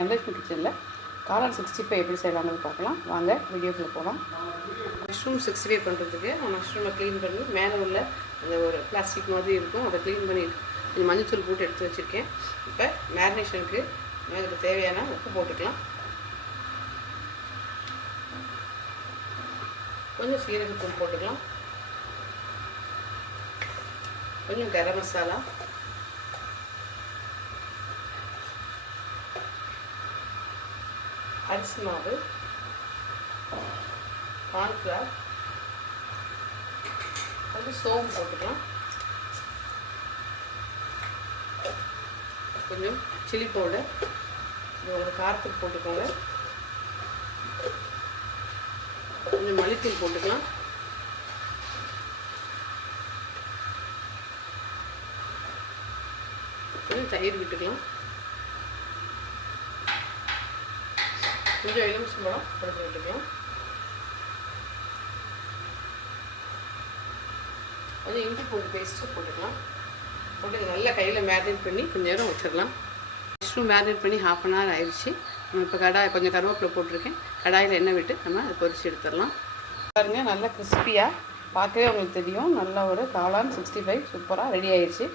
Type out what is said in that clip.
தனலட்சுமி கிச்சனில் காளான் sixty five எப்படி செய்யலாம்னு பார்க்கலாம். வாங்க வீடியோக்குள்ளே போகலாம் மஷ்ரூம் சிக்ஸ்டி ஃபைவ் பண்ணுறதுக்கு நான் மஷ்ரூமை க்ளீன் பண்ணி மேலே உள்ள அந்த ஒரு பிளாஸ்டிக் மாதிரி இருக்கும். அதை க்ளீன் பண்ணி கொஞ்சம் மஞ்சத்தூள் போட்டு எடுத்து வச்சுருக்கேன். இப்போ மேரினேஷனுக்கு அதுக்கு தேவையான உப்பு போட்டுக்கலாம். கொஞ்சம் சீரகத்தூள் போட்டுக்கலாம். கொஞ்சம் கரம் மசாலா. அரிசி மாவு. கார்ன்ஃப்ளவர் வந்து சோம்பு போட்டுக்கலாம். கொஞ்சம் சில்லி பவுடர். இது உங்கள் காரத்துக்கு போட்டுக்கோங்க. கொஞ்சம் மல்லித்தூள் போட்டுக்கலாம். கொஞ்சம் தயிர் விட்டுக்கலாம். கொஞ்சம் எலுமிச்சம்பழம் உடச்சி விட்டுக்கலாம் கொஞ்சம் இஞ்சி பூண்டு பேஸ்ட்டு போட்டுக்கலாம். போட்டு நல்லா கையில் மேரினேட் பண்ணி கொஞ்சம் நேரம் வச்சிடலாம். மஷ்ரூம் மேரினேட் பண்ணி ஹாஃப் அன் ஹவர் ஆயிடுச்சு நம்ம இப்போ கடாய் கொஞ்சம் கருவேப்பிலை போட்டிருக்கேன். கடாயில் எண்ணெய் விட்டு நம்ம அதை பொரிச்சு எடுத்துடலாம். பாருங்கள் நல்லா கிறிஸ்பியாக பார்க்கவே உங்களுக்கு தெரியும். நல்ல ஒரு காளான் சிக்ஸ்டி ஃபைவ் சூப்பராக ரெடி ஆயிடுச்சு